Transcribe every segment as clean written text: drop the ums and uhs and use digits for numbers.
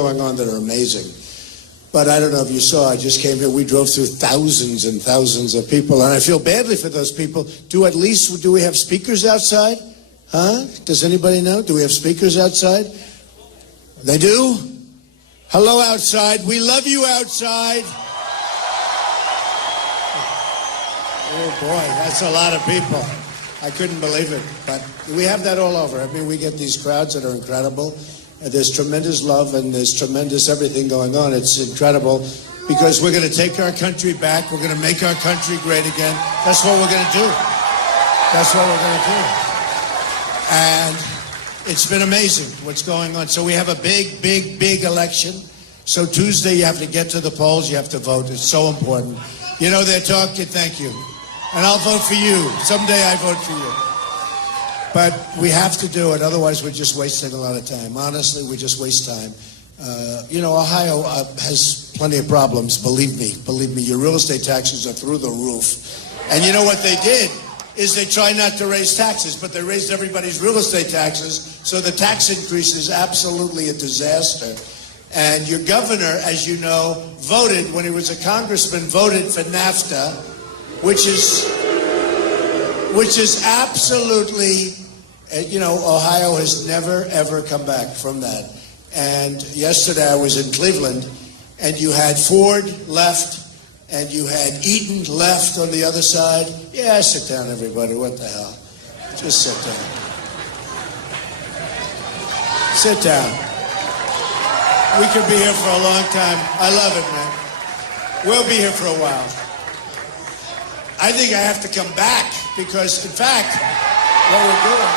going on that are amazing. But I don't know if you saw, I just came here, we drove through thousands and thousands of people, and I feel badly for those people. Do we have speakers outside? Huh? Does anybody know? Do we have speakers outside? They do? Hello outside. We love you outside. Oh boy, that's a lot of people. I couldn't believe it. But we have that all over. I mean, we get these crowds that are incredible. There's tremendous love and there's tremendous everything going on. It's incredible because we're going to take our country back. We're going to make our country great again. That's what we're going to do. That's what we're going to do. And it's been amazing what's going on. So we have a big, big, big election. So Tuesday you have to get to the polls. You have to vote. It's so important. You know, they're talking. Thank you. And I'll vote for you. Someday I vote for you. But we have to do it, otherwise we're just wasting a lot of time. Honestly, we just waste time. Ohio has plenty of problems, believe me. Believe me, your real estate taxes are through the roof. And you know what they did is they try not to raise taxes, but they raised everybody's real estate taxes, so the tax increase is absolutely a disaster. And your governor, as you know, voted, when he was a congressman, voted for NAFTA, which is absolutely, Ohio has never, ever come back from that. And yesterday I was in Cleveland, and you had Ford left, and you had Eaton left on the other side. Yeah, sit down, everybody. What the hell? Just sit down. Sit down. We could be here for a long time. I love it, man. We'll be here for a while. I think I have to come back because, in fact, what we're doing.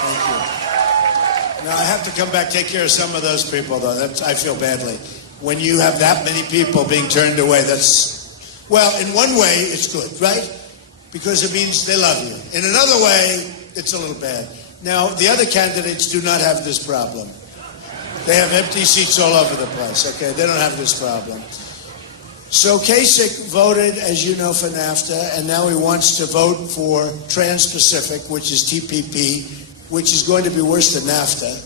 Thank you. Now, I have to come back, take care of some of those people, though. I feel badly. When you have that many people being turned away, well, in one way, it's good, right? Because it means they love you. In another way, it's a little bad. Now, the other candidates do not have this problem. They have empty seats all over the place, okay? They don't have this problem. So Kasich voted, as you know, for NAFTA, and now he wants to vote for Trans-Pacific, which is TPP, which is going to be worse than NAFTA,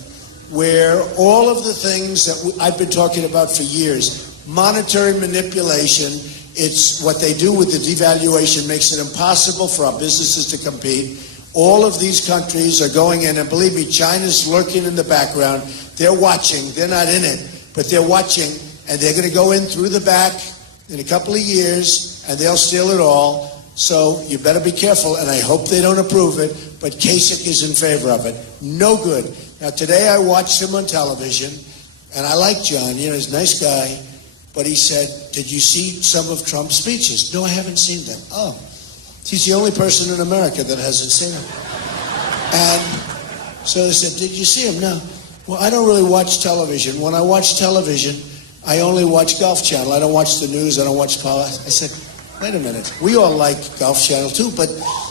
where all of the things that I've been talking about for years, monetary manipulation, it's what they do with the devaluation makes it impossible for our businesses to compete. All of these countries are going in, and believe me, China's lurking in the background. They're watching. They're not in it, but they're watching, and they're going to go in through the back in a couple of years, and they'll steal it all. So you better be careful, and I hope they don't approve it, but Kasich is in favor of it. No good. Now, today I watched him on television, and I like John. He's a nice guy, but he said, did you see some of Trump's speeches? No, I haven't seen them. Oh, he's the only person in America that hasn't seen them. And so I said, did you see him? No. Well, I don't really watch television. When I watch television, I only watch Golf Channel. I don't watch the news. I don't watch politics. I said, wait a minute. We all like Golf Channel too, but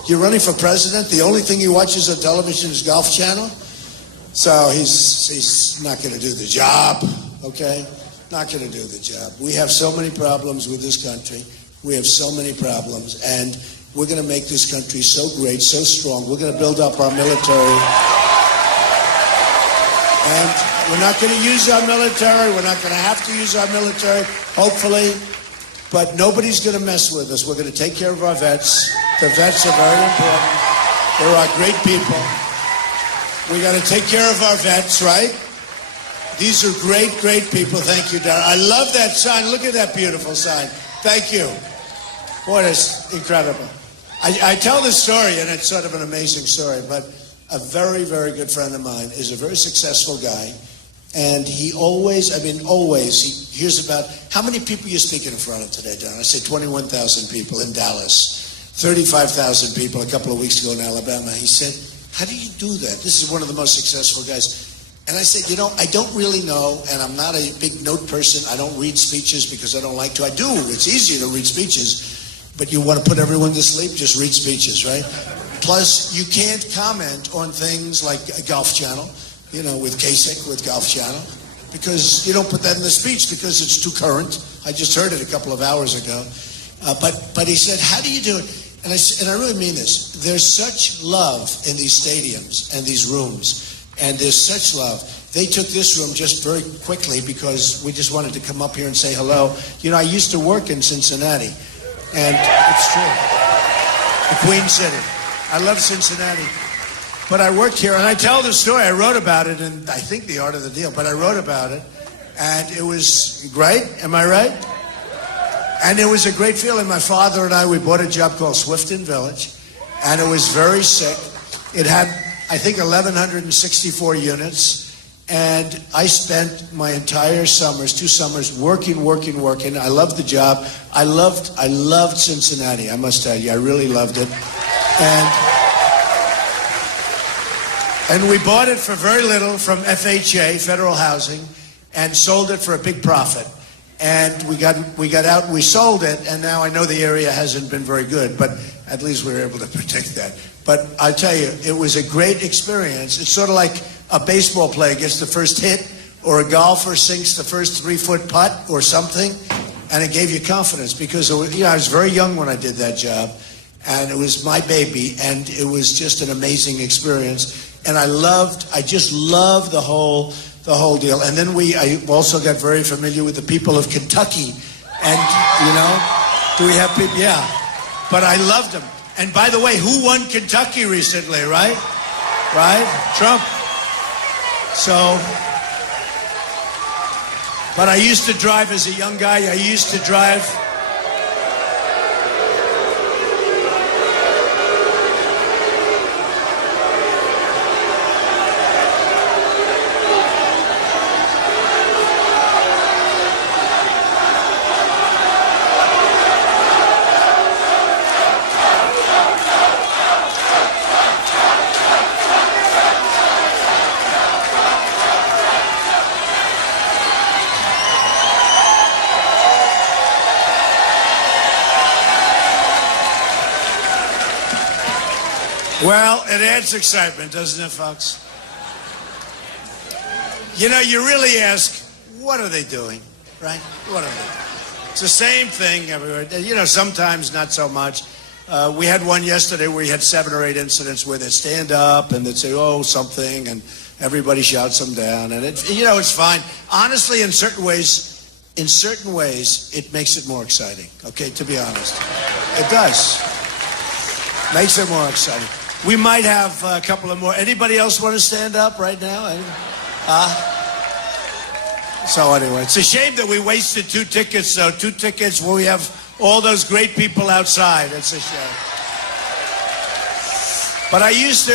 you're running for president. The only thing he watches on television is Golf Channel. So he's not going to do the job, okay? Not going to do the job. We have so many problems with this country. We have so many problems, and we're going to make this country so great, so strong. We're going to build up our military. And we're not going to use our military. We're not going to have to use our military, hopefully. But nobody's going to mess with us. We're going to take care of our vets. The vets are very important. They're our great people. We got to take care of our vets, right? These are great, great people. Thank you, Darren. I love that sign. Look at that beautiful sign. Thank you. Boy, that's incredible. I tell this story, and it's sort of an amazing story, but a very, very good friend of mine is a very successful guy, and he always he hears about how many people you're speaking in front of today, Don. I say 21,000 people in Dallas, 35,000 people a couple of weeks ago in Alabama. He said, how do you do that? This is one of the most successful guys. And I said, I don't really know, and I'm not a big note person. I don't read speeches because I don't like to. I do. It's easier to read speeches, but you want to put everyone to sleep, just read speeches, right? Plus, you can't comment on things like Golf Channel, with Kasich, with Golf Channel, because you don't put that in the speech because it's too current. I just heard it a couple of hours ago. But he said, how do you do it? and I really mean this, there's such love in these stadiums and these rooms, and there's such love. They took this room just very quickly because we just wanted to come up here and say hello. You know, I used to work in Cincinnati, and it's true. The Queen City. I love Cincinnati. But I worked here, and I tell the story. I wrote about it in, I think, The Art of the Deal, but I wrote about it, and it was great. Am I right? And it was a great feeling. My father and I, we bought a job called Swifton Village, and it was very sick. It had, I think, 1,164 units, and I spent my entire summers, 2 summers, working. I loved the job. I loved Cincinnati, I must tell you. I really loved it. And we bought it for very little from FHA, Federal Housing, and sold it for a big profit. And we got out, we sold it, and now I know the area hasn't been very good, but at least we were able to predict that. But I tell you, it was a great experience. It's sort of like a baseball player gets the first hit, or a golfer sinks the first 3-foot putt or something, and it gave you confidence because it was, I was very young when I did that job, and it was my baby, and it was just an amazing experience. And I just loved the whole deal. And then I also got very familiar with the people of Kentucky. And, do we have people? Yeah. But I loved them. And by the way, who won Kentucky recently, right? Right? Trump. So, but I used to drive as a young guy. I used to drive. Well, it adds excitement, doesn't it, folks? You really ask, what are they doing, right? What are they doing? It's the same thing everywhere. Sometimes not so much. We had one yesterday where we had 7 or 8 incidents where they'd stand up and they'd say, oh, something, and everybody shouts them down. And, it's fine. Honestly, in certain ways, it makes it more exciting, okay, to be honest. It does. Makes it more exciting. We might have a couple of more. Anybody else want to stand up right now? So anyway, it's a shame that we wasted 2 tickets, though. 2 tickets where we have all those great people outside. It's a shame. But I used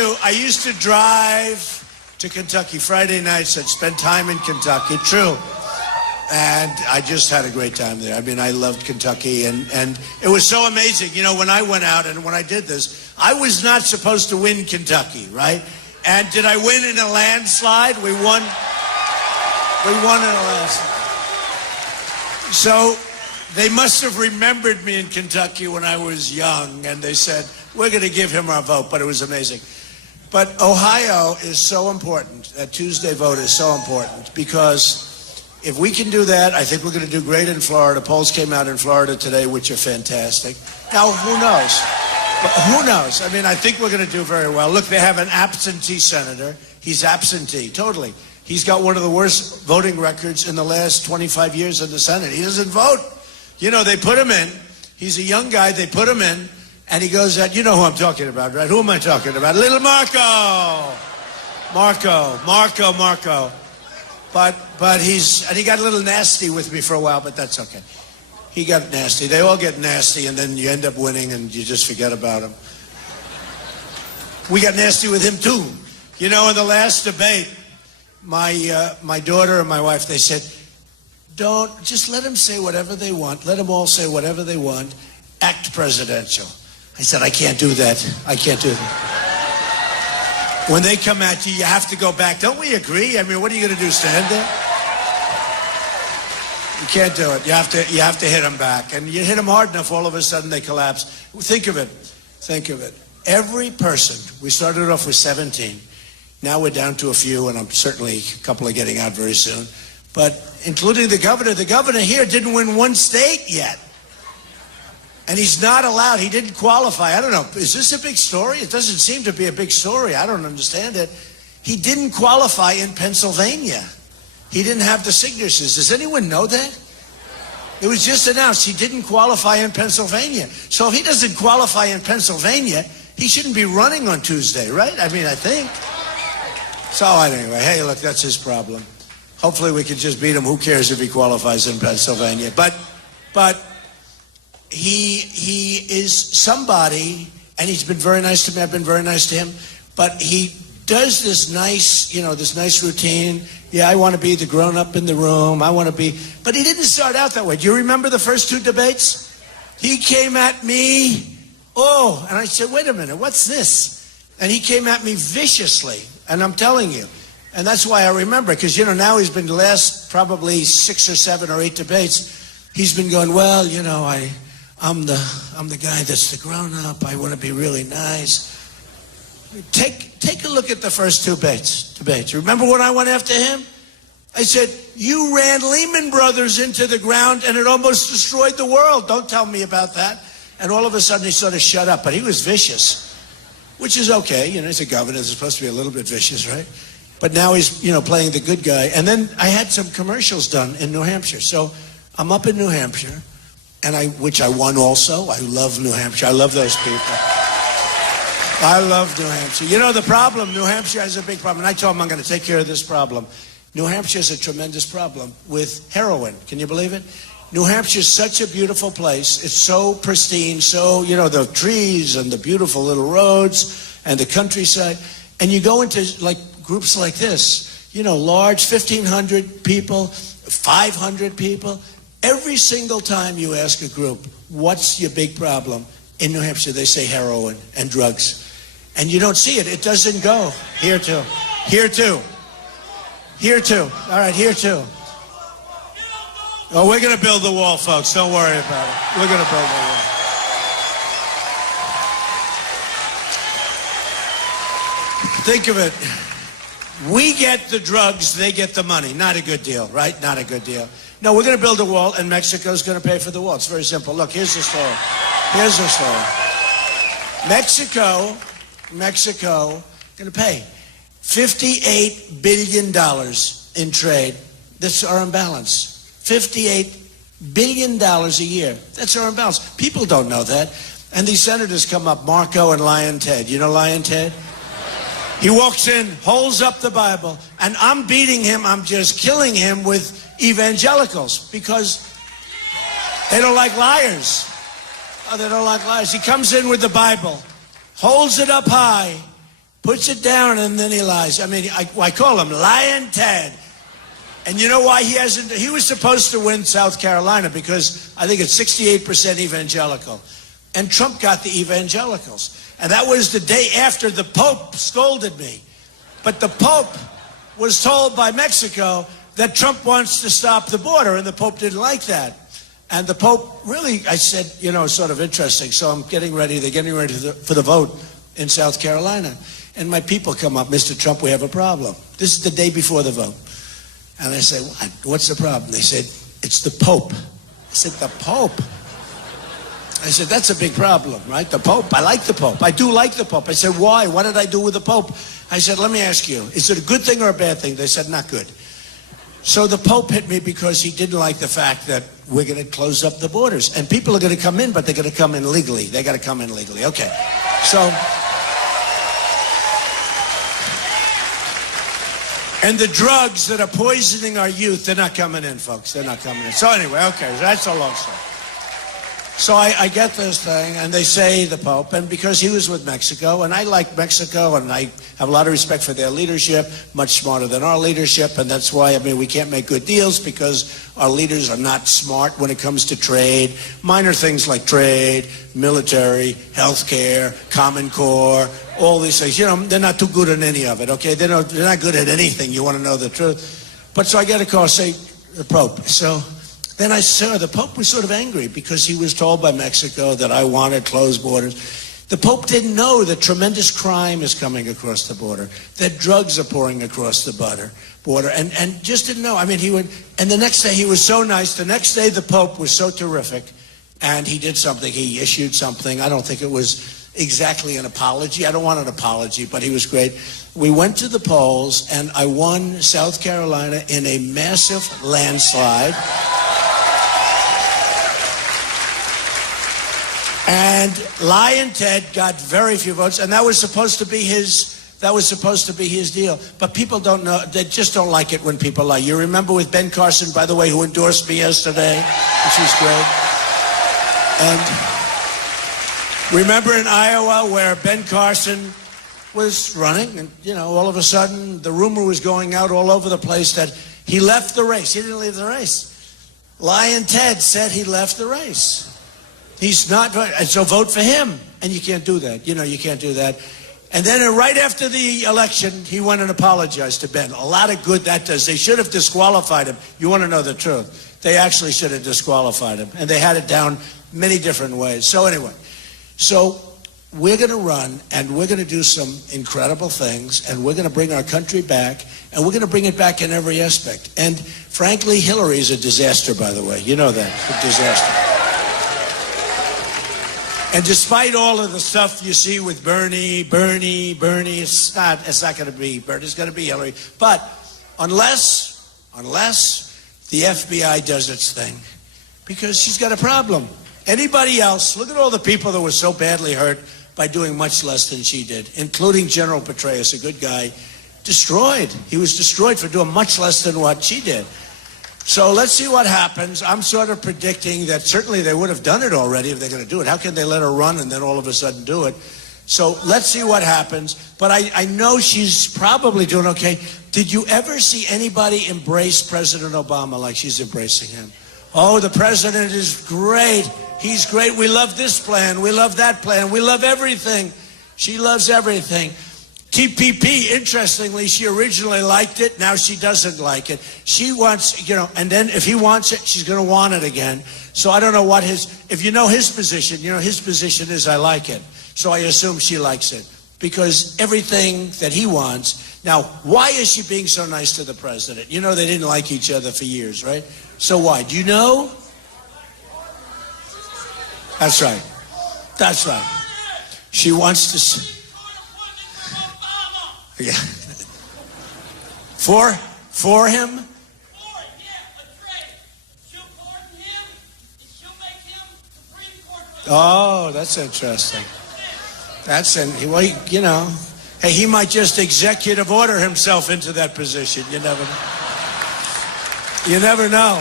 to drive to Kentucky Friday nights and spend time in Kentucky. True. And I just had a great time there. I mean, I loved Kentucky, and it was so amazing. When I went out and when I did this, I was not supposed to win Kentucky, right? And did I win in a landslide? We won in a landslide. So they must have remembered me in Kentucky when I was young, and they said, we're going to give him our vote, but it was amazing. But Ohio is so important. That Tuesday vote is so important because if we can do that, I think we're going to do great in Florida. Polls came out in Florida today, which are fantastic. Now, who knows? But who knows? I mean, I think we're going to do very well. Look, they have an absentee senator. He's absentee, totally. He's got one of the worst voting records in the last 25 years in the Senate. He doesn't vote. They put him in. He's a young guy. They put him in. And he goes out. You know who I'm talking about, right? Who am I talking about? Little Marco. Marco. But he got a little nasty with me for a while, but that's okay. He got nasty. They all get nasty, and then you end up winning, and you just forget about him. We got nasty with him, too. In the last debate, my daughter and my wife, they said, just let them say whatever they want. Let them all say whatever they want. Act presidential. I said, I can't do that. I can't do that. When they come at you, you have to go back. Don't we agree? I mean, what are you going to do, stand there? You can't do it. You have to hit them back. And you hit them hard enough, all of a sudden they collapse. Think of it. Every person, we started off with 17. Now we're down to a few, and I'm certainly a couple are getting out very soon. But including the governor here didn't win one state yet. And he's not allowed. He didn't qualify. I don't know. Is this a big story? It doesn't seem to be a big story. I don't understand it. He didn't qualify in Pennsylvania. He didn't have the signatures. Does anyone know that? It was just announced he didn't qualify in Pennsylvania. So if he doesn't qualify in Pennsylvania, he shouldn't be running on Tuesday, right? I mean, I think. So anyway, hey, look, that's his problem. Hopefully we can just beat him. Who cares if he qualifies in Pennsylvania? But he is somebody, and he's been very nice to me. I've been very nice to him. But he does this nice, this nice routine. Yeah, I want to be the grown-up in the room. I want to be. But he didn't start out that way. Do you remember the first two debates? He came at me. Oh, and I said, wait a minute, what's this? And he came at me viciously. And I'm telling you. And that's why I remember, because, now he's been the last probably 6 or 7 or 8 debates. He's been going, well, I'm the guy that's the grown-up. I want to be really nice. Take a look at the first two debates. Remember when I went after him? I said, you ran Lehman Brothers into the ground and it almost destroyed the world. Don't tell me about that. And all of a sudden he sort of shut up, but he was vicious, which is okay. He's a governor. He's supposed to be a little bit vicious, right? But now he's, playing the good guy. And then I had some commercials done in New Hampshire. So I'm up in New Hampshire, which I won also. I love New Hampshire. I love those people. I love New Hampshire. The problem, New Hampshire has a big problem. And I told him I'm going to take care of this problem. New Hampshire has a tremendous problem with heroin. Can you believe it? New Hampshire is such a beautiful place. It's so pristine. So, the trees and the beautiful little roads and the countryside. And you go into, groups like this, large, 1,500 people, 500 people. Every single time you ask a group, what's your big problem? In New Hampshire, they say heroin and drugs. And you don't see it. It doesn't go. Here too. Here too. Here too. All right, here too. Oh, we're going to build the wall, folks. Don't worry about it. We're going to build the wall. Think of it. We get the drugs, they get the money. Not a good deal, right? Not a good deal. No, we're going to build a wall, and Mexico's going to pay for the wall. It's very simple. Look, here's the story. Here's the story. Mexico going to pay $58 billion in trade. That's our imbalance. $58 billion a year. That's our imbalance. People don't know that. And these senators come up, Marco and Lion Ted. You know Lion Ted? He walks in, holds up the Bible, and I'm beating him. I'm just killing him with evangelicals because they don't like liars. Oh, they don't like liars. He comes in with the Bible, holds it up high, puts it down, and then he lies. I mean, I call him Lion Ted. And you know why he hasn't? He was supposed to win South Carolina because I think it's 68% evangelical. And Trump got the evangelicals. And that was the day after the Pope scolded me. But the Pope was told by Mexico that Trump wants to stop the border, and the Pope didn't like that. And the Pope really, I said, sort of interesting. So I'm getting ready. They're getting ready for the vote in South Carolina. And my people come up, Mr. Trump, we have a problem. This is the day before the vote. And I say, what? What's the problem? They said, it's the Pope. I said, the Pope? I said, that's a big problem, right? The Pope. I like the Pope. I do like the Pope. I said, why? What did I do with the Pope? I said, let me ask you, is it a good thing or a bad thing? They said, not good. So the Pope hit me because he didn't like the fact that we're going to close up the borders. And people are going to come in, but they're going to come in legally. They got to come in legally. Okay. So, and the drugs that are poisoning our youth, they're not coming in, folks. They're not coming in. So anyway, okay, that's a long story. So I get this thing, and they say the Pope, and because he was with Mexico, and I like Mexico, and I have a lot of respect for their leadership, much smarter than our leadership, and that's why, we can't make good deals because our leaders are not smart when it comes to trade. Minor things like trade, military, healthcare, Common Core, all these things. They're not too good at any of it, okay? They're not good at anything. You want to know the truth. But so I get a call, say, the Pope. So then I saw the Pope was sort of angry because he was told by Mexico that I wanted closed borders. The Pope didn't know that tremendous crime is coming across the border, that drugs are pouring across the border, and just didn't know. He went, and the next day he was so nice. The next day the Pope was so terrific. and he did something. He issued something. I don't think it was exactly an apology. I don't want an apology, but he was great. We went to the polls, and I won South Carolina in a massive landslide. And Lyin' Ted got very few votes, and that was supposed to be his deal. But people don't know, they just don't like it when people lie. You remember with Ben Carson, by the way, who endorsed me yesterday, which was great. And remember in Iowa where Ben Carson was running, and all of a sudden the rumor was going out all over the place that he left the race. He didn't leave the race. Lyin' Ted said he left the race. He's not, and so vote for him. And you can't do that. You can't do that. And then right after the election, he went and apologized to Ben. A lot of good that does. They should have disqualified him. You want to know the truth. They actually should have disqualified him. And they had it down many different ways. So anyway, we're going to run, and we're going to do some incredible things, and we're going to bring our country back, and we're going to bring it back in every aspect. And frankly, Hillary is a disaster, by the way. You know that. A disaster. And despite all of the stuff you see with Bernie, it's not going to be Bernie, it's going to be Hillary. But unless the FBI does its thing, because she's got a problem. Anybody else, look at all the people that were so badly hurt by doing much less than she did, including General Petraeus, a good guy, destroyed. He was destroyed for doing much less than what she did. So let's see what happens. I'm sort of predicting that certainly they would have done it already if they're going to do it. How can they let her run and then all of a sudden do it? So let's see what happens. But I know she's probably doing okay. Did you ever see anybody embrace President Obama like she's embracing him? Oh, the president is great. He's great. We love this plan. We love that plan. We love everything. She loves everything. TPP, interestingly, she originally liked it. Now she doesn't like it. She wants, and then if he wants it, she's going to want it again. So I don't know what if you know his position, his position is I like it. So I assume she likes it because everything that he wants. Now, why is she being so nice to the president? They didn't like each other for years, right? So why? Do you know? That's right. That's right. She wants to... Yeah. For him? Oh, that's interesting. Hey, he might just executive order himself into that position. You never know.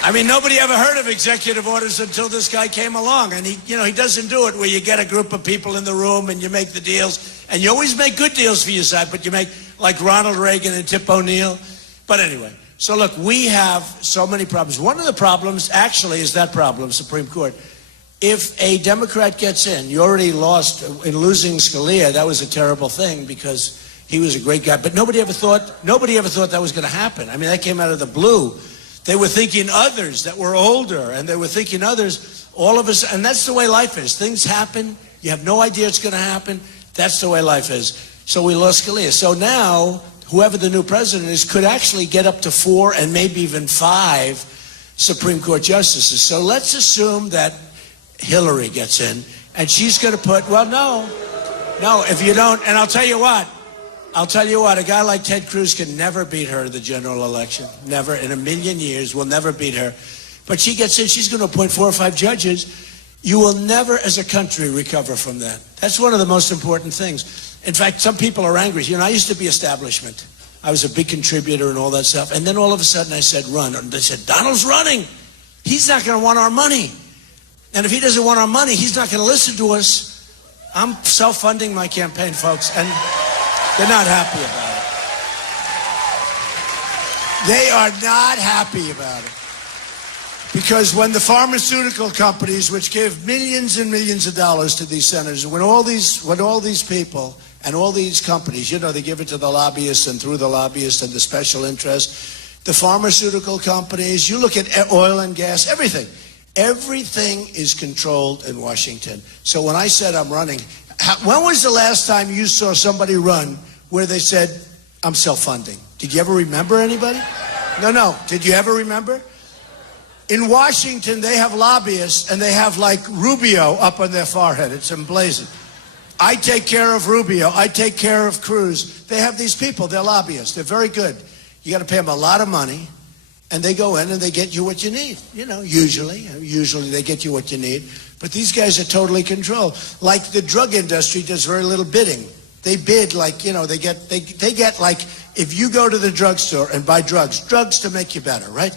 I mean, nobody ever heard of executive orders until this guy came along. And he doesn't do it where you get a group of people in the room and you make the deals. And you always make good deals for your side, but you make like Ronald Reagan and Tip O'Neill. But anyway, so look, we have so many problems. One of the problems actually is that problem, Supreme Court. If a Democrat gets in, you already lost in losing Scalia. That was a terrible thing because he was a great guy. But nobody ever thought that was going to happen. I mean, that came out of the blue. They were thinking others that were older, and they were thinking others, all of us, and that's the way life is. Things happen. You have no idea it's going to happen. That's the way life is. So we lost Scalia. So now, whoever the new president is could actually get up to 4 and maybe even 5 Supreme Court justices. So let's assume that Hillary gets in, and she's going to put, no, if you don't, and I'll tell you what, a guy like Ted Cruz can never beat her in the general election. Never in a million years will never beat her. But she gets in, she's going to appoint 4 or 5 judges. You will never, as a country, recover from that. That's one of the most important things. In fact, some people are angry. I used to be establishment. I was a big contributor and all that stuff. And then all of a sudden I said, run. And they said, Donald's running. He's not going to want our money. And if he doesn't want our money, he's not going to listen to us. I'm self-funding my campaign, folks. And they're not happy about it. They are not happy about it. Because when the pharmaceutical companies, which give millions and millions of dollars to these senators, when all these people and all these companies, they give it to the lobbyists and through the lobbyists and the special interests, the pharmaceutical companies, you look at oil and gas, everything is controlled in Washington. So when I said I'm running, when was the last time you saw somebody run where they said, I'm self-funding? Did you ever remember anybody? No. Did you ever remember? In Washington, they have lobbyists, and they have, like, Rubio up on their forehead. It's emblazoned. I take care of Rubio. I take care of Cruz. They have these people. They're lobbyists. They're very good. You got to pay them a lot of money, and they go in and they get you what you need. You know, usually they get you what you need. But these guys are totally controlled. Like the drug industry does very little bidding. They bid like, you know, they get like, if you go to the drugstore and buy drugs to make you better, right?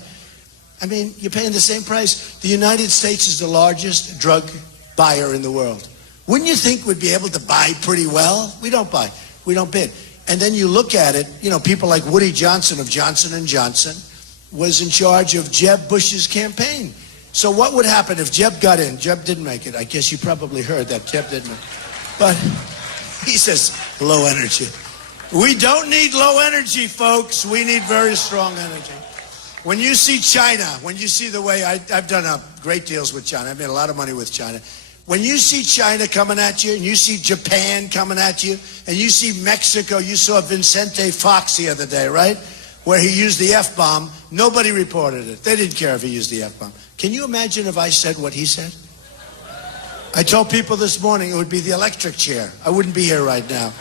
I mean, you're paying the same price. The United States is the largest drug buyer in the world. Wouldn't you think we'd be able to buy pretty well? We don't buy. We don't bid. And then you look at it, you know, people like Woody Johnson of Johnson & Johnson was in charge of Jeb Bush's campaign. So what would happen if Jeb got in? Jeb didn't make it. I guess you probably heard that Jeb didn't make it. But he says, low energy. We don't need low energy, folks. We need very strong energy. When you see China, when you see the way I've done great deals with China. I've made a lot of money with China. When you see China coming at you, and you see Japan coming at you, and you see Mexico, you saw Vicente Fox the other day, right? Where he used the F-bomb. Nobody reported it. They didn't care if he used the F-bomb. Can you imagine if I said what he said? I told people this morning it would be the electric chair. I wouldn't be here right now.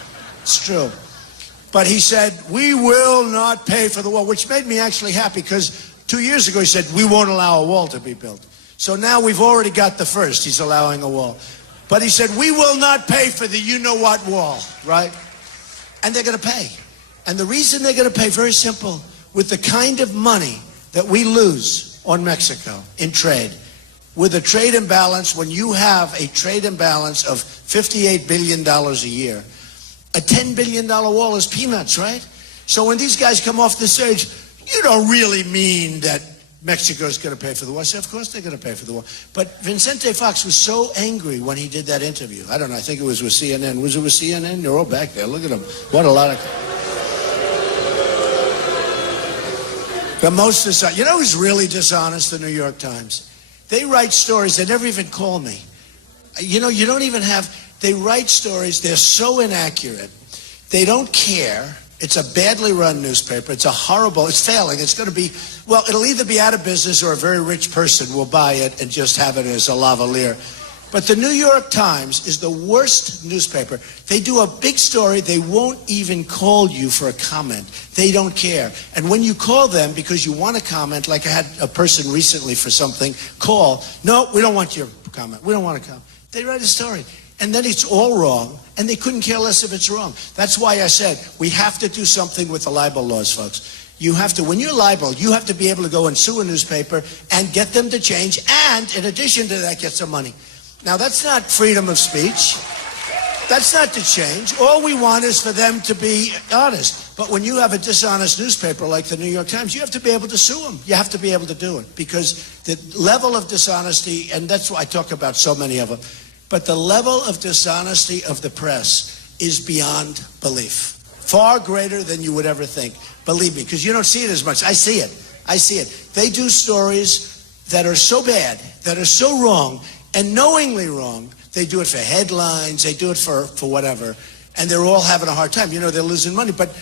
It's true. But he said, we will not pay for the wall, which made me actually happy because 2 years ago he said, we won't allow a wall to be built. So now we've already got the first. He's allowing a wall. But he said, we will not pay for the you-know-what wall, right? And they're going to pay. And the reason they're going to pay, very simple, with the kind of money that we lose on Mexico in trade, with a trade imbalance, when you have a trade imbalance of $58 billion a year, a $10 billion wall is peanuts, right? So when these guys come off the stage, you don't really mean that Mexico's going to pay for the wall. I said, of course they're going to pay for the wall. But Vicente Fox was so angry when he did that interview. I don't know, I think it was with CNN. Was it with CNN? They're all back there. Look at them. What a lot of... The most dishonest. You know who's really dishonest? The New York Times. They write stories. They never even call me. You know, you don't even have... They write stories. They're so inaccurate. They don't care. It's a badly run newspaper. It's a horrible... It's failing. It's going to be... Well, it'll either be out of business or a very rich person will buy it and just have it as a lavalier. But the New York Times is the worst newspaper. They do a big story. They won't even call you for a comment. They don't care. And when you call them because you want to comment, like I had a person recently for something, call. No, we don't want your comment. We don't want to comment. They write a story. And then it's all wrong, and they couldn't care less if it's wrong. That's why I said we have to do something with the libel laws, folks. You have to, when you're libeled, you have to be able to go and sue a newspaper and get them to change, and in addition to that, get some money. Now, that's not freedom of speech. That's not to change. All we want is for them to be honest. But when you have a dishonest newspaper like the New York Times, you have to be able to sue them. You have to be able to do it because the level of dishonesty, and that's why I talk about so many of them, but the level of dishonesty of the press is beyond belief. Far greater than you would ever think. Believe me, because you don't see it as much. I see it. I see it. They do stories that are so bad, that are so wrong, and knowingly wrong. They do it for headlines. They do it for whatever. And they're all having a hard time. You know, they're losing money. But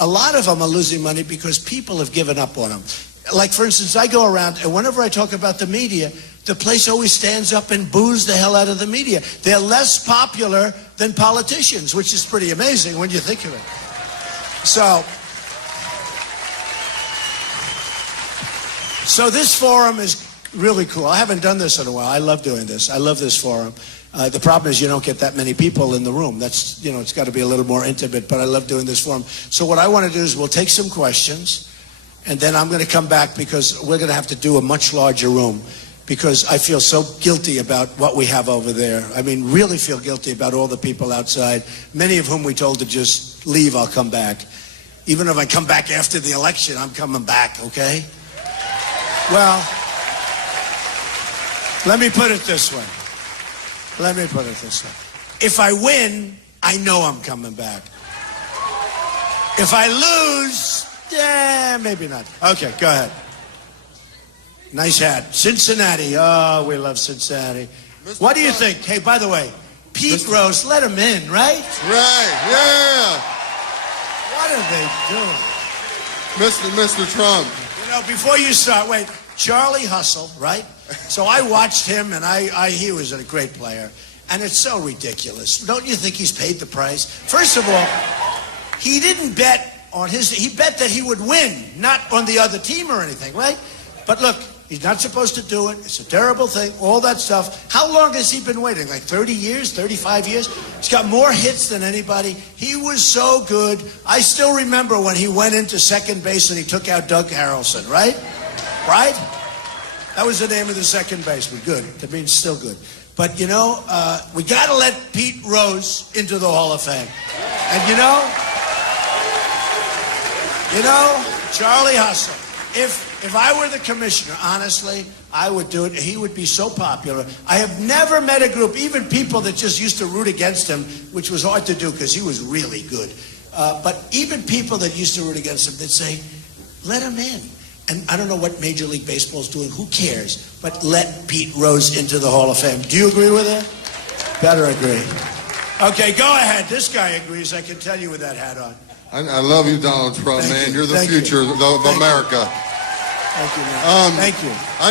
a lot of them are losing money because people have given up on them. Like, for instance, I go around, and whenever I talk about the media, the place always stands up and boos the hell out of the media. They're less popular than politicians, which is pretty amazing when you think of it. So this forum is really cool. I haven't done this in a while. I love doing this. I love this forum. The problem is you don't get that many people in the room. That's, you know, it's got to be a little more intimate, but I love doing this forum. So what I want to do is we'll take some questions, and then I'm going to come back because we're going to have to do a much larger room because I feel so guilty about what we have over there. I mean, really feel guilty about all the people outside, many of whom we told to just leave, I'll come back. Even if I come back after the election, I'm coming back, okay? Well, let me put it this way. If I win, I know I'm coming back. If I lose, yeah, maybe not. Okay, go ahead. Nice hat. Cincinnati. Oh, we love Cincinnati. What do you think? Hey, by the way, Pete Rose, let him in, right? Right, yeah. What are they doing? Mr. Trump. You know, before you start, wait, Charlie Hustle, right? So I watched him, and he was a great player. And it's so ridiculous. Don't you think he's paid the price? First of all, he didn't bet on he bet that he would win, not on the other team or anything, right? But look, he's not supposed to do it. It's a terrible thing, all that stuff. How long has he been waiting? Like 30 years, 35 years? He's got more hits than anybody. He was so good. I still remember when he went into second base and he took out Doug Harrelson, right? Right? That was the name of the second baseman. Good. That means still good. But, you know, we got to let Pete Rose into the Hall of Fame. And, you know, Charlie Hustle. If I were the commissioner, honestly, I would do it. He would be so popular. I have never met a group, even people that just used to root against him, which was hard to do because he was really good. But even people that used to root against him, they'd say, let him in. And I don't know what Major League Baseball is doing. Who cares? But let Pete Rose into the Hall of Fame. Do you agree with that? Better agree. Okay, go ahead. This guy agrees. I can tell you with that hat on. I love you, Donald Trump, man. You're the future of America. Thank you, man. Thank you. I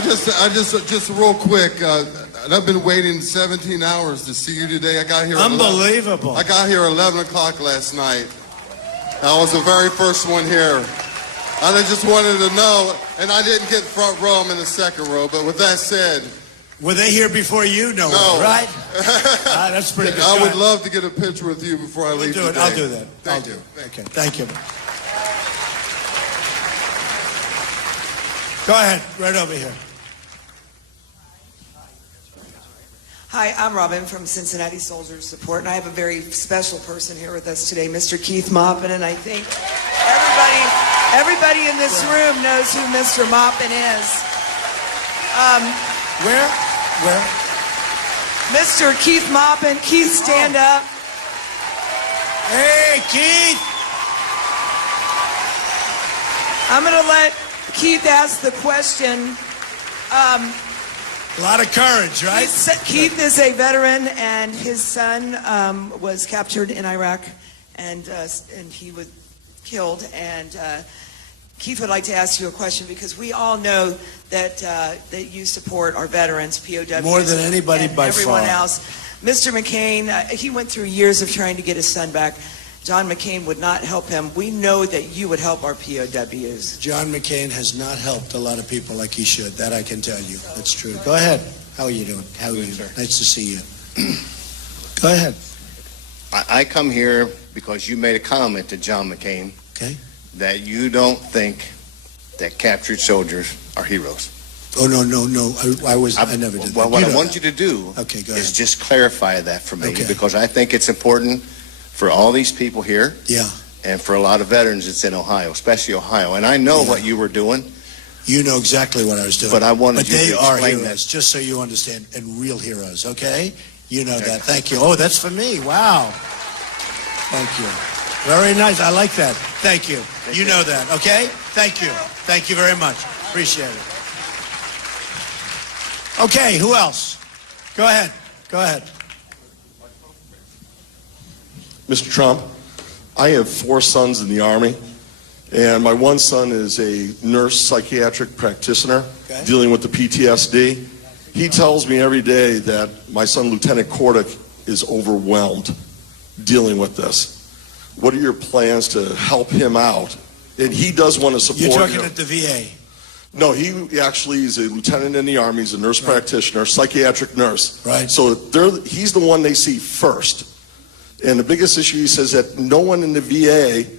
just real quick. I've been waiting 17 hours to see you today. I got here. Unbelievable. I got here 11 o'clock last night. I was the very first one here. I just wanted to know, and I didn't get front row. I'm in the second row. But with that said, were they here before you? No. Right? That's pretty good. I would love to get a picture with you before I leave today. I'll do that. Thank you. Okay. Thank you. Go ahead. Right over here. Hi, I'm Robin from Cincinnati Soldiers Support, and I have a very special person here with us today, Mr. Keith Maupin, and I think everybody in this room knows who Mr. Maupin is. Where? Mr. Keith Maupin. Keith, stand up. Hey, Keith! I'm going to let Keith ask the question. A lot of courage, right? Keith is a veteran, and his son was captured in Iraq, and he was killed. And Keith would like to ask you a question because we all know that you support our veterans, POWs, more than anybody and by everyone far. else. Mr. McCain, he went through years of trying to get his son back. John McCain would not help him. We know that you would help our POWs. John McCain has not helped a lot of people like he should. That I can tell you. That's true. Go ahead. How are you doing? How are you? Sir. Nice to see you. Go ahead. I come here because you made a comment to John McCain that you don't think that captured soldiers are heroes. Oh, no. I never did that. Well, what I want you to do is just clarify that for me because I think it's important for all these people here, and for a lot of veterans that's in Ohio, especially Ohio. And I know what you were doing. You know exactly what I was doing. But I wanted you to they are explain heroes, that. just so you understand, and real heroes, okay? You know that. Thank you. Oh, that's for me. Wow. Thank you. Very nice. I like that. Thank you. You know that, okay? Thank you. Thank you very much. Appreciate it. Okay, who else? Go ahead. Mr. Trump, I have 4 sons in the Army, and my one son is a nurse psychiatric practitioner dealing with the PTSD. He tells me every day that my son, Lieutenant Kordick, is overwhelmed dealing with this. What are your plans to help him out? And he does want to support you. You're talking at the VA? No, he actually is a lieutenant in the Army. He's a nurse practitioner, psychiatric nurse. Right. So he's the one they see first. And the biggest issue, he says, that no one in the VA,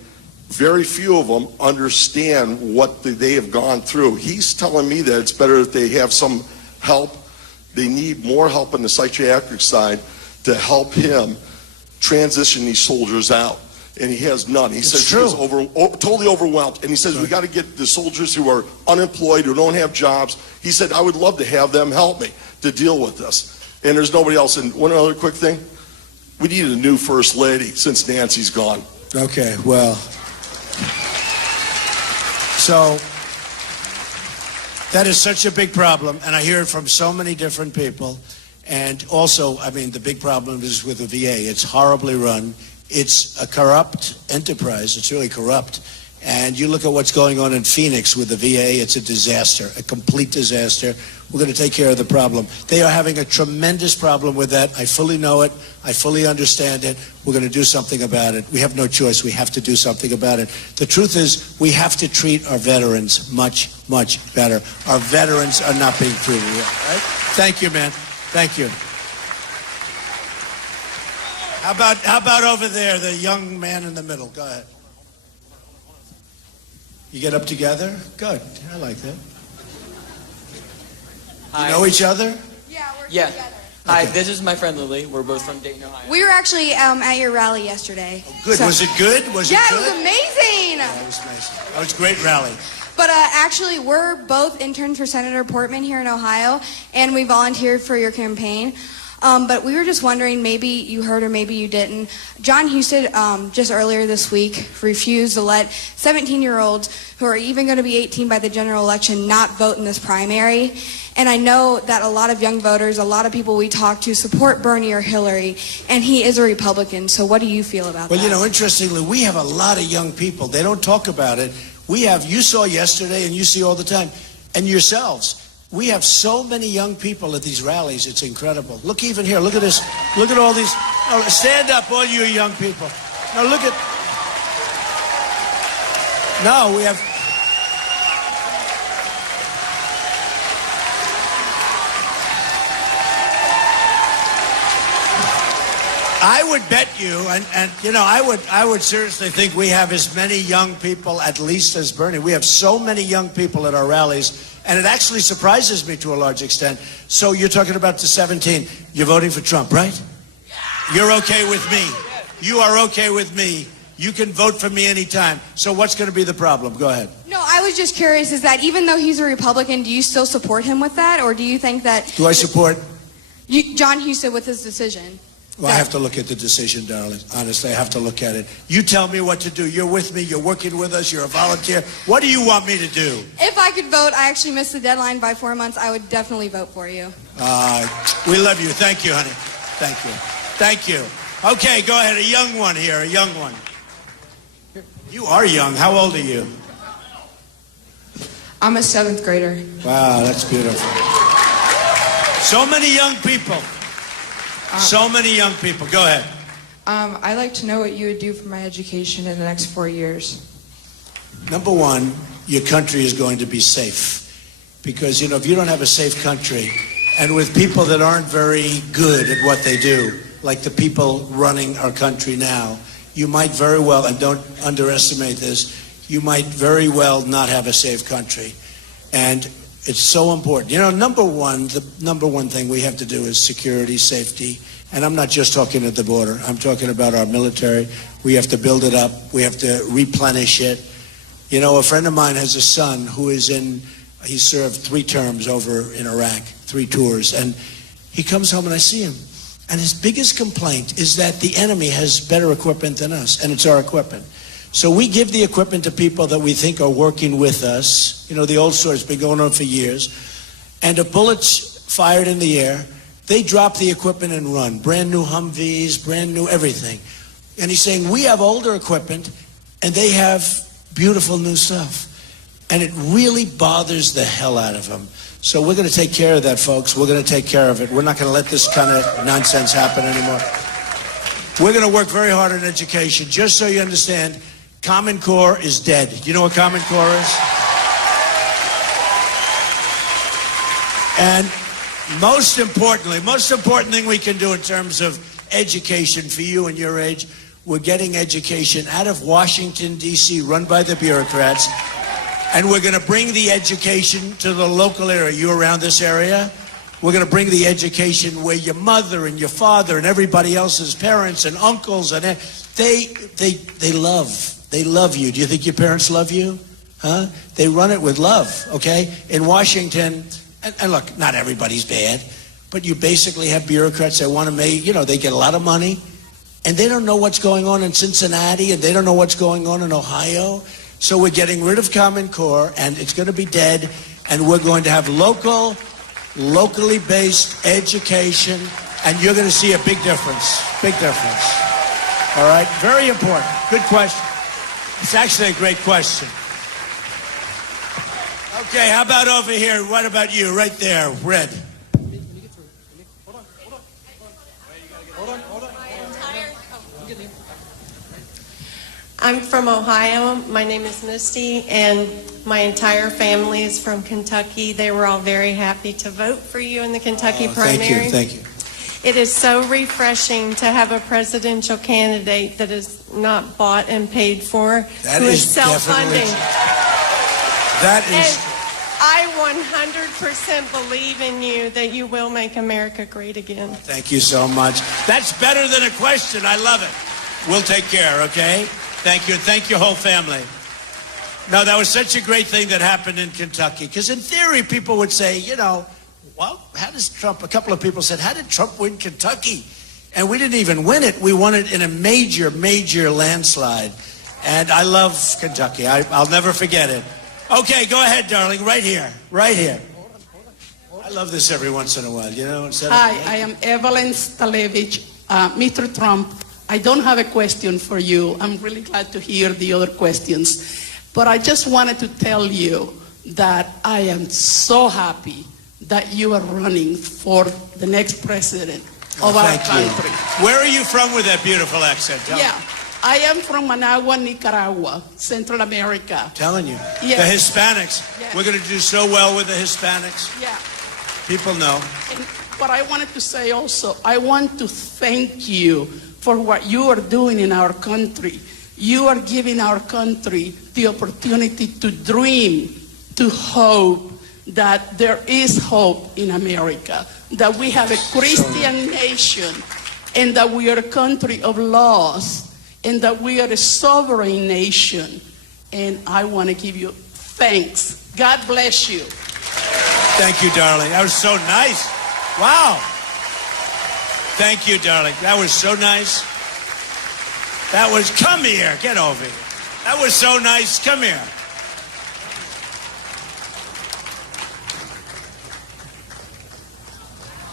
very few of them, understand what they have gone through. He's telling me that it's better that they have some help. They need more help on the psychiatric side to help him transition these soldiers out. And he has none. He says he's totally overwhelmed. And he says, we got to get the soldiers who are unemployed, who don't have jobs. He said, I would love to have them help me to deal with this. And there's nobody else. And one other quick thing. We need a new first lady since Nancy's gone. Okay, well. So, that is such a big problem, and I hear it from so many different people. And also, I mean, the big problem is with the VA. It's horribly run. It's a corrupt enterprise. It's really corrupt. And you look at what's going on in Phoenix with the VA, it's a disaster, a complete disaster. We're going to take care of the problem. They are having a tremendous problem with that. I fully know it. I fully understand it. We're going to do something about it. We have no choice. We have to do something about it. The truth is, we have to treat our veterans much, much better. Our veterans are not being treated well, right? Thank you, man. Thank you. How about over there, the young man in the middle? Go ahead. You get up together? Good. I like that. Hi. You know each other? Yeah, we're Yeah. together. Hi, Okay. this is my friend Lily. We're both from Dayton, Ohio. We were actually at your rally yesterday. Good. So- Was it good? Was Yeah, it it good? was amazing. Yeah, it was amazing. Oh, it's a great rally. But actually, we're both interns for Senator Portman here in Ohio, and we volunteered for your campaign. But we were just wondering, maybe you heard or maybe you didn't. John Husted, just earlier this week, refused to let 17-year-olds who are even going to be 18 by the general election not vote in this primary. And I know that a lot of young voters, a lot of people we talk to support Bernie or Hillary, and he is a Republican. So what do you feel about that? Well, you know, interestingly, we have a lot of young people. They don't talk about it. You saw yesterday and you see all the time, and yourselves. We have so many young people at these rallies. It's incredible. Look even here. Look at this. Look at all these. Oh, stand up, all you young people. Now look at. No, we have. I would bet you, and you know, I would seriously think we have as many young people, at least as Bernie. We have so many young people at our rallies. And it actually surprises me to a large extent. So you're talking about the 17. You're voting for Trump, right? You're okay with me. You are okay with me. You can vote for me anytime. So what's going to be the problem? Go ahead. No, I was just curious, is that even though he's a Republican, do you still support him with that? Or do you think that... Do I support? John Husted with his decision? Well, I have to look at the decision, darling. Honestly, I have to look at it. You tell me what to do. You're with me. You're working with us. You're a volunteer. What do you want me to do? If I could vote, I actually missed the deadline by 4 months, I would definitely vote for you. We love you. Thank you, honey. Thank you. Thank you. Okay, go ahead. A young one here. A young one. You are young. How old are you? I'm a 7th grader. Wow, that's beautiful. So many young people. So many young people. Go ahead. I'd like to know what you would do for my education in the next 4 years. Number one, your country is going to be safe. Because, you know, if you don't have a safe country, and with people that aren't very good at what they do, like the people running our country now, you might very well, and don't underestimate this, you might very well not have a safe country. And it's so important. You know, the number one thing we have to do is security, safety. And I'm not just talking at the border. I'm talking about our military. We have to build it up. We have to replenish it. You know, a friend of mine has a son who is he served 3 terms over in Iraq, 3 tours. And he comes home and I see him. And his biggest complaint is that the enemy has better equipment than us, and it's our equipment. So we give the equipment to people that we think are working with us. You know, the old story's been going on for years. And if bullets fired in the air, they drop the equipment and run. Brand new Humvees, brand new everything. And he's saying, we have older equipment, and they have beautiful new stuff. And it really bothers the hell out of him. So we're going to take care of that, folks. We're going to take care of it. We're not going to let this kind of nonsense happen anymore. We're going to work very hard on education. Just so you understand, Common Core is dead. Do you know what Common Core is? And most important thing we can do in terms of education for you and your age, we're getting education out of Washington, D.C., run by the bureaucrats, and we're going to bring the education to the local area. You around this area? We're going to bring the education where your mother and your father and everybody else's parents and uncles, and they love you. Do you think your parents love you? Huh? They run it with love, okay? In Washington, and look, not everybody's bad, but you basically have bureaucrats that want to make, they get a lot of money, and they don't know what's going on in Cincinnati, and they don't know what's going on in Ohio. So we're getting rid of Common Core, and it's going to be dead, and we're going to have locally based education, and you're going to see a big difference. Big difference. All right? Very important. Good question. It's actually a great question. Okay, how about over here? What about you? Right there, red. I'm from Ohio. My name is Misty, and my entire family is from Kentucky. They were all very happy to vote for you in the Kentucky primary. Thank you. It is so refreshing to have a presidential candidate that is not bought and paid for, That who is is self-funding. That is. And I 100% believe in you that you will make America great again. Thank you so much. That's better than a question. I love it. We'll take care, okay? Thank you. Thank your whole family. No, that was such a great thing that happened in Kentucky. Because in theory, people would say, you know, well, how does Trump, a couple of people said, how did Trump win Kentucky? And we didn't even win it. We won it in a major, major landslide. And I love Kentucky. I'll never forget it. Okay, go ahead, darling. Right here. Right here. I love this every once in a while, you know. Hi, I am Evelyn Stalevich. Mr. Trump, I don't have a question for you. I'm really glad to hear the other questions. But I just wanted to tell you that I am so happy that you are running for the next president of our country. Where are you from with that beautiful accent? Yeah, I am from Managua, Nicaragua, Central America. Telling you. Yes. The Hispanics. Yes. We're going to do so well with the Hispanics. Yeah. People know. But I wanted to say also, I want to thank you for what you are doing in our country. You are giving our country the opportunity to dream, to hope that there is hope in America, that we have a Christian nation, and that we are a country of laws, and that we are a sovereign nation. And I want to give you thanks. God bless you. Thank you, darling. That was so nice. Wow. Thank you, darling. That was so nice. That was, come here. Get over here. That was so nice. Come here.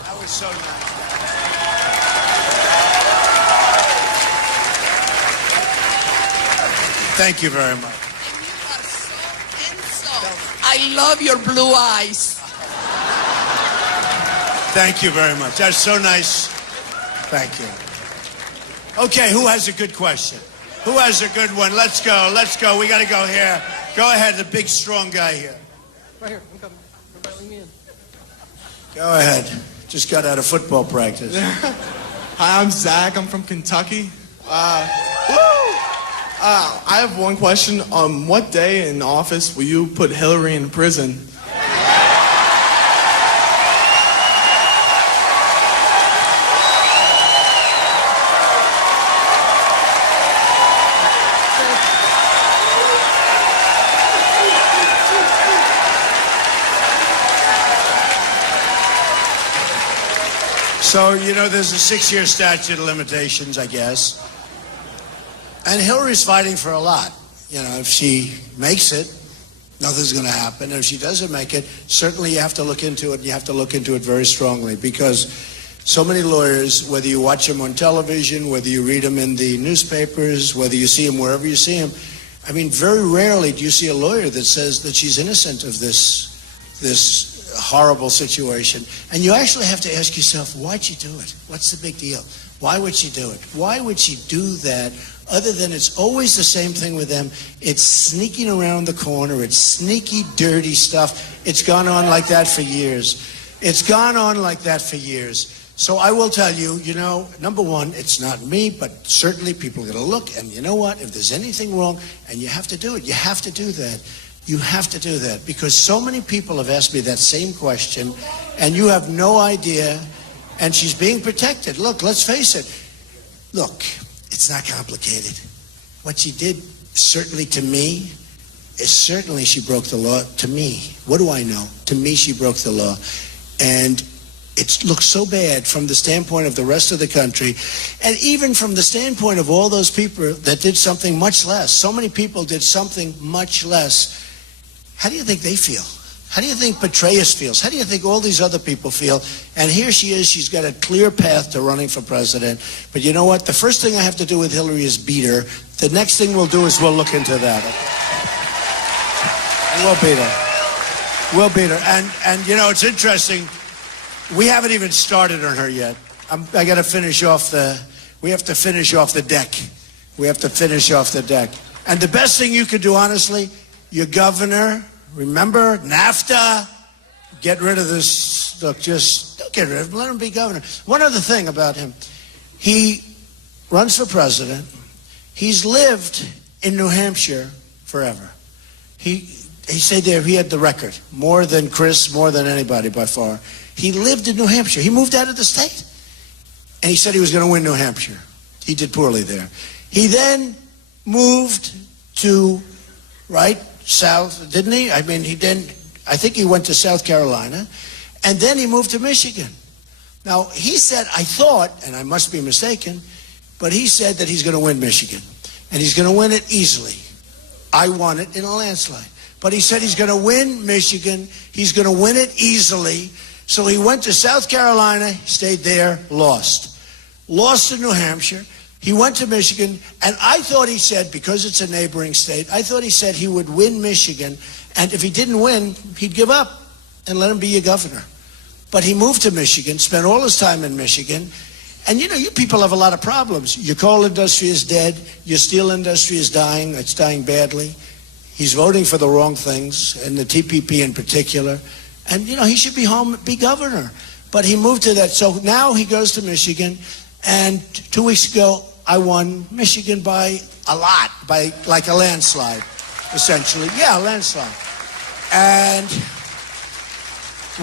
That was so nice. Thank you very much. I love your blue eyes. Thank you very much. That's so nice. Thank you. Okay, who has a good question? Who has a good one? Let's go. Let's go. We got to go here. Go ahead, the big, strong guy here. Right here. I'm coming. Everybody lean me in. Go ahead. Just got out of football practice. Hi, I'm Zach. I'm from Kentucky. I have one question. What day in office will you put Hillary in prison? So, you know, there's a 6-year statute of limitations, I guess. And Hillary's fighting for a lot. You know, if she makes it, nothing's going to happen. If she doesn't make it, certainly you have to look into it. You have to look into it very strongly because so many lawyers, whether you watch them on television, whether you read them in the newspapers, whether you see them wherever you see them, I mean, very rarely do you see a lawyer that says that she's innocent of this horrible situation. And you actually have to ask yourself, why'd she do it? What's the big deal? Why would she do it? Why would she do that? Other than it's always the same thing with them. It's sneaking around the corner. It's sneaky, dirty stuff. It's gone on like that for years. It's gone on like that for years. So I will tell you, you know, number one, it's not me, but certainly people are going to look. And you know what? If there's anything wrong, and you have to do it, you have to do that. You have to do that because so many people have asked me that same question, and you have no idea. And she's being protected. Look, let's face it. Look, it's not complicated. What she did, certainly to me, is certainly she broke the law. To me, what do I know? To me, she broke the law. And it looks so bad from the standpoint of the rest of the country, and even from the standpoint of all those people that did something much less. So many people did something much less. How do you think they feel? How do you think Petraeus feels? How do you think all these other people feel? And here she is. She's got a clear path to running for president. But you know what? The first thing I have to do with Hillary is beat her. The next thing we'll do is we'll look into that. And we'll beat her. We'll beat her. And you know, it's interesting. We haven't even started on her yet. I got to finish off we have to finish off the deck. We have to finish off the deck. And the best thing you could do, honestly, your governor, remember, NAFTA, get rid of this. Look, just don't get rid of him. Let him be governor. One other thing about him. He runs for president. He's lived in New Hampshire forever. He said there he had the record. More than Chris, more than anybody by far. He lived in New Hampshire. He moved out of the state. And he said he was going to win New Hampshire. He did poorly there. He then moved to, south, didn't he? I mean, I think he went to South Carolina. And then he moved to Michigan. Now, he said, I thought, and I must be mistaken, but he said that he's going to win Michigan. And he's going to win it easily. I won it in a landslide. But he said he's going to win Michigan. He's going to win it easily. So he went to South Carolina, stayed there, lost. Lost in New Hampshire. He went to Michigan, and I thought he said, because it's a neighboring state, I thought he said he would win Michigan, and if he didn't win, he'd give up and let him be your governor. But he moved to Michigan, spent all his time in Michigan, and you know, you people have a lot of problems. Your coal industry is dead. Your steel industry is dying. It's dying badly. He's voting for the wrong things, and the TPP in particular. And, you know, he should be home, be governor. But he moved to that. So now he goes to Michigan. And 2 weeks ago, I won Michigan by a lot, by like a landslide, essentially. Yeah, a landslide. And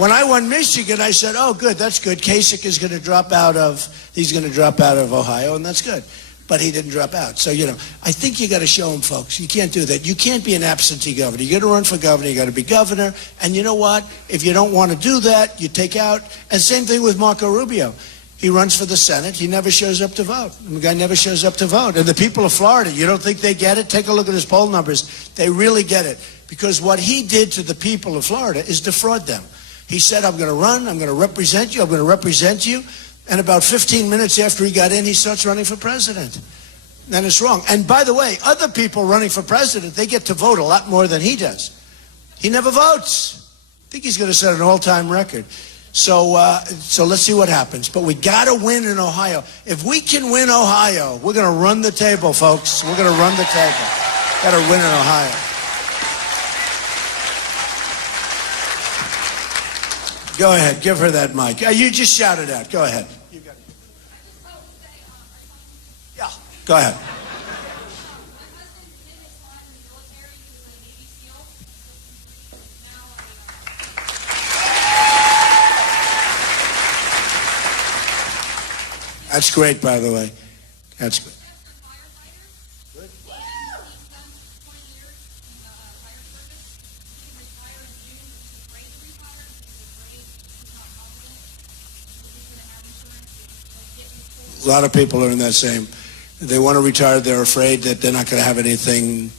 when I won Michigan, I said, oh, good, that's good. Kasich is going to drop out of Ohio, and that's good. But he didn't drop out. So, you know, I think you got to show him, folks. You can't do that. You can't be an absentee governor. You got to run for governor. You got to be governor. And you know what? If you don't want to do that, you take out. And same thing with Marco Rubio. He runs for the Senate. He never shows up to vote. The guy never shows up to vote. And the people of Florida, you don't think they get it? Take a look at his poll numbers. They really get it. Because what he did to the people of Florida is defraud them. He said, I'm going to run. I'm going to represent you. I'm going to represent you. And about 15 minutes after he got in, he starts running for president. And it's wrong. And by the way, other people running for president, they get to vote a lot more than he does. He never votes. I think he's going to set an all-time record. So let's see what happens. But we got to win in Ohio. If we can win Ohio, we're going to run the table, folks. We're going to run the table. Got to win in Ohio. Go ahead. Give her that mic. You just shout it out. Go ahead. You got it. Yeah. Go ahead. That's great, by the way. That's good. A lot of people are in that same. They want to retire. They're afraid that they're not going to have anything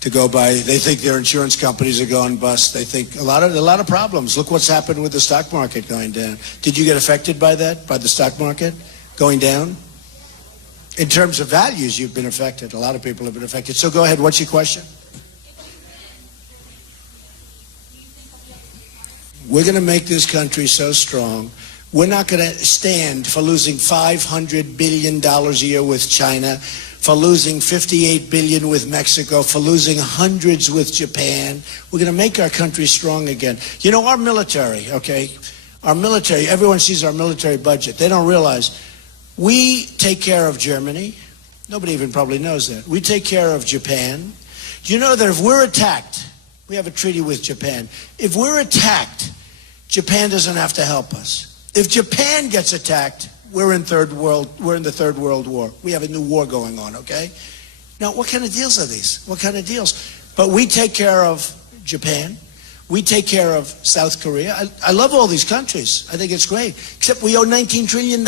to go by. They think their insurance companies are going bust. They think a lot of problems. Look what's happened with the stock market going down. Did you get affected by that? By the stock market going down? In terms of values, you've been affected. A lot of people have been affected. So go ahead. What's your question? We're going to make this country so strong. We're not going to stand for losing $500 billion a year with China, for losing $58 billion with Mexico, for losing hundreds with Japan. We're going to make our country strong again. You know, our military, okay? Our military, everyone sees our military budget. They don't realize we take care of Germany. Nobody even probably knows that. We take care of Japan. Do you know that if we're attacked, we have a treaty with Japan. If we're attacked, Japan doesn't have to help us. If Japan gets attacked, we're in the Third World War. We have a new war going on, okay? Now, what kind of deals are these? What kind of deals? But we take care of Japan. We take care of South Korea. I love all these countries. I think it's great. Except we owe $19 trillion.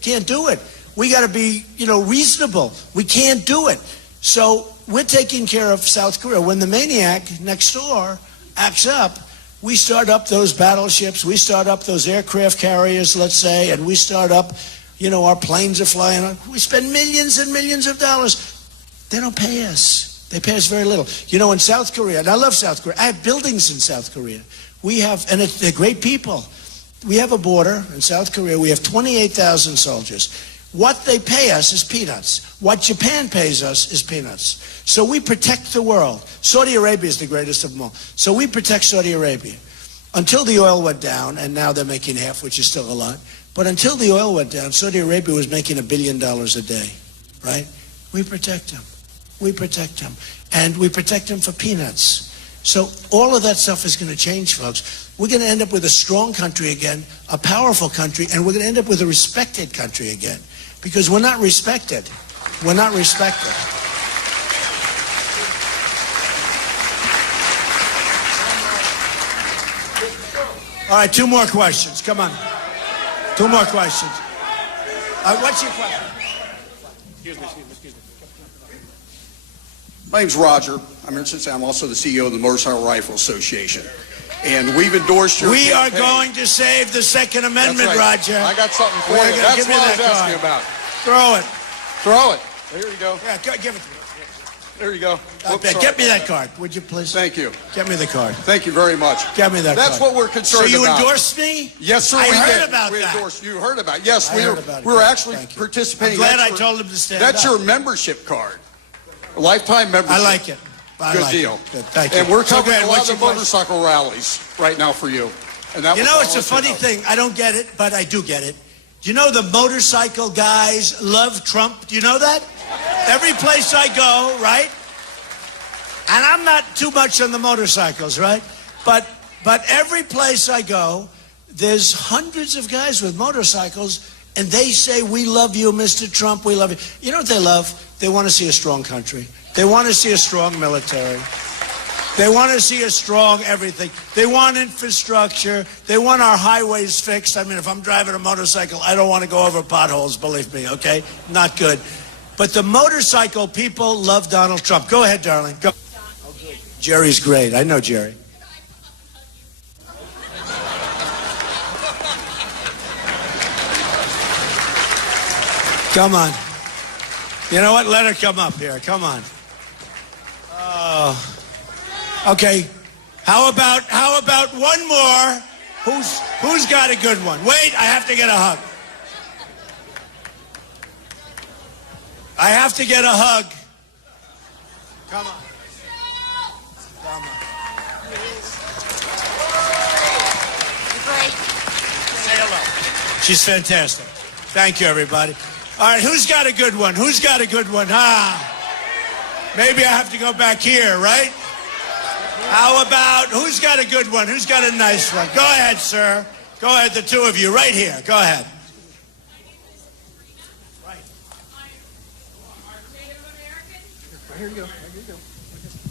Can't do it. We got to be, reasonable. We can't do it. So we're taking care of South Korea. When the maniac next door acts up, We start up those battleships, we start up those aircraft carriers, let's say, and we start up, our planes are flying. We spend millions and millions of dollars. They don't pay us. They pay us very little. In South Korea, and I love South Korea. I have buildings in South Korea. And they're great people. We have a border in South Korea. We have 28,000 soldiers. What they pay us is peanuts. What Japan pays us is peanuts. So we protect the world. Saudi Arabia is the greatest of them all. So we protect Saudi Arabia. Until the oil went down, and now they're making half, which is still a lot. But until the oil went down, Saudi Arabia was making $1 billion a day, right? We protect them. We protect them. And we protect them for peanuts. So all of that stuff is going to change, folks. We're going to end up with a strong country again, a powerful country, and we're going to end up with a respected country again. Because we're not respected. We're not respected. All right, 2 more questions. Come on. 2 more questions. What's your question? Excuse me. My name's Roger. I'm here in Cincinnati. I'm also the CEO of the Motorcycle Rifle Association. And we've endorsed your We campaign. are going to save the Second Amendment, That's right. Roger. I got something for you. That's what I was asking about. Throw it. Throw it. There you go. Yeah, give it to me. There you go. Whoops, Get me that card, would you please? Thank you. Get me the card. Thank you very much. Get me that That's card. what we're concerned about. So you endorsed me? Yes, sir. I we heard did. about we that. Endorsed. You heard about it. Yes, I we heard about it. were actually Thank you. participating. I'm glad That's I told him to stand That's up. your membership card. A lifetime membership. I like it. Good deal. Good. Thank you. And we're So covering good. a lot What's of your motorcycle rallies right now for you. And that it's a funny thing. I don't get it, but I do get it. Do you know the motorcycle guys love Trump? Do you know that? Every place I go, right? And I'm not too much on the motorcycles, right? But every place I go, there's hundreds of guys with motorcycles, and they say, "We love you, Mr. Trump, we love you." You know what they love? They want to see a strong country. They want to see a strong military. They want to see a strong everything. They want infrastructure. They want our highways fixed. I mean, if I'm driving a motorcycle, I don't want to go over potholes, believe me, okay? Not good. But the motorcycle people love Donald Trump. Go ahead, darling. Go. Jerry's great. I know Jerry. Come on. You know what? Let her come up here. Come on. Okay. How about one more? Who's got a good one? Wait, I have to get a hug. I have to get a hug. Come on. Come on. Great. Say hello. She's fantastic. Thank you, everybody. All right, who's got a good one? Who's got a good one? Maybe I have to go back here, right? How about, who's got a good one? Who's got a nice one? Go ahead, sir. Go ahead, the two of you, right here. Go ahead. Here you go.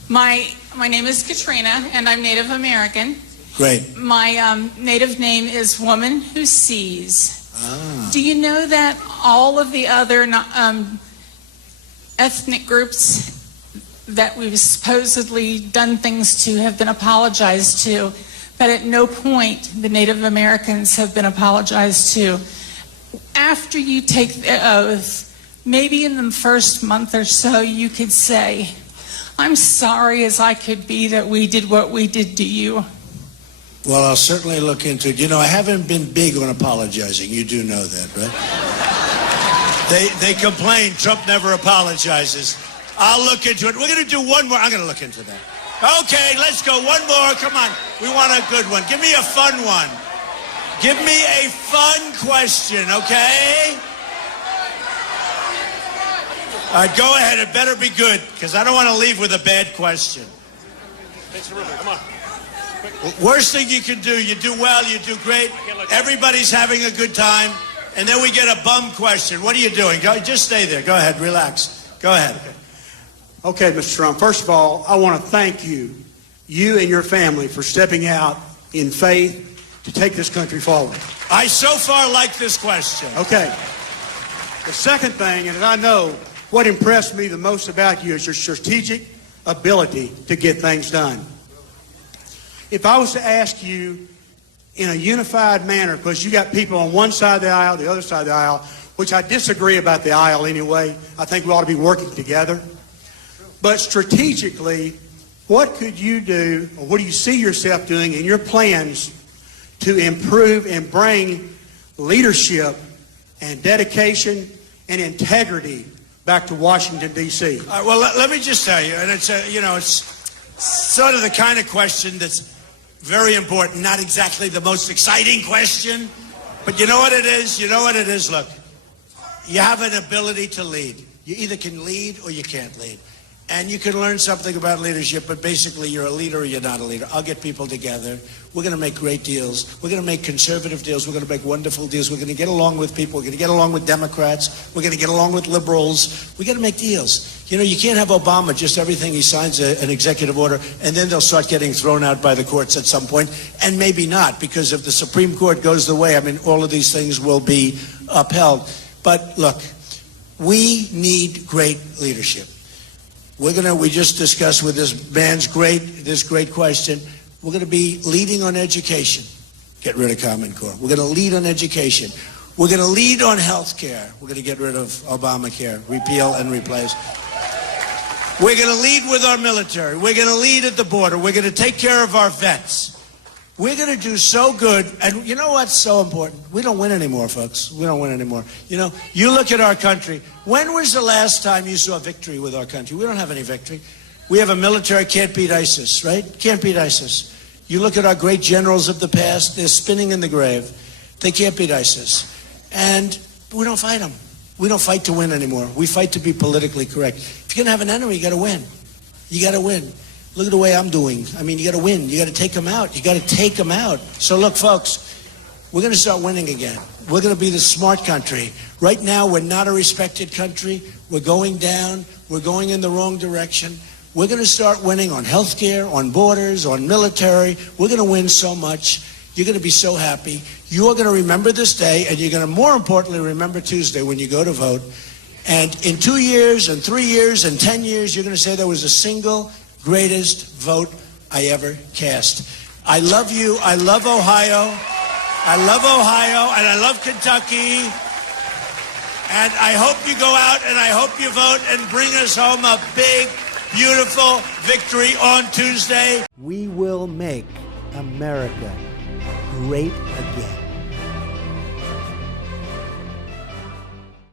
My name is Katrina, and I'm Native American. Great. My native name is Woman Who Sees. Ah. Do you know that all of the other ethnic groups that we've supposedly done things to have been apologized to, but at no point the Native Americans have been apologized to? After you take the oath, maybe in the first month or so, you could say, "I'm sorry as I could be that we did what we did to you." Well, I'll certainly look into it. You know, I haven't been big on apologizing. You do know that, right? They complain Trump never apologizes. I'll look into it. We're going to do one more. I'm going to look into that. Okay, let's go. One more. Come on. We want a good one. Give me a fun one. Give me a fun question, okay? All right, go ahead. It better be good, because I don't want to leave with a bad question. Come on. Worst thing you can do, you do well, you do great. Everybody's having a good time. And then we get a bum question. What are you doing? Just stay there. Go ahead. Relax. Go ahead. Okay, Mr. Trump. First of all, I want to thank you and your family, for stepping out in faith to take this country forward. I so far like this question. Okay. The second thing, and I know what impressed me the most about you, is your strategic ability to get things done. If I was to ask you in a unified manner, because you got people on one side of the aisle, the other side of the aisle, which I disagree about the aisle anyway. I think we ought to be working together. But strategically, what could you do, or what do you see yourself doing in your plans to improve and bring leadership and dedication and integrity back to Washington, D.C.? Well, let me just tell you, and it's sort of the kind of question that's very important, not exactly the most exciting question, but you know what it is? You know what it is? Look, you have an ability to lead. You either can lead or you can't lead. And you can learn something about leadership, but basically you're a leader or you're not a leader. I'll get people together. We're going to make great deals. We're going to make conservative deals. We're going to make wonderful deals. We're going to get along with people. We're going to get along with Democrats. We're going to get along with liberals. We're going to make deals. You know, you can't have Obama, just everything he signs an executive order, and then they'll start getting thrown out by the courts at some point, and maybe not, because if the Supreme Court goes the way, I mean, all of these things will be upheld. But look, we need great leadership. We just discussed with this man's this great question, we're going to be leading on education. Get rid of Common Core. We're going to lead on education. We're going to lead on health care. We're going to get rid of Obamacare, repeal and replace. We're going to lead with our military. We're going to lead at the border. We're going to take care of our vets. We're going to do so good. And you know what's so important? We don't win anymore, folks. We don't win anymore. You know, you look at our country. When was the last time you saw victory with our country? We don't have any victory. We have a military, can't beat ISIS, right? Can't beat ISIS. You look at our great generals of the past, they're spinning in the grave. They can't beat ISIS. And we don't fight them. We don't fight to win anymore. We fight to be politically correct. If you're going to have an enemy, you got to win. You got to win. Look at the way I'm doing. I mean, you got to win. You got to take them out. You got to take them out. So look, folks, we're going to start winning again. We're going to be the smart country. Right now, we're not a respected country. We're going down. We're going in the wrong direction. We're going to start winning on health care, on borders, on military. We're going to win so much. You're going to be so happy. You're going to remember this day, and you're going to, more importantly, remember Tuesday when you go to vote. And in 2 years, and 3 years, and 10 years, you're going to say there was a single greatest vote I ever cast. I love you. I love Ohio. I love Ohio, and I love Kentucky. And I hope you go out, and I hope you vote and bring us home a big, beautiful victory on Tuesday. We will make America great again.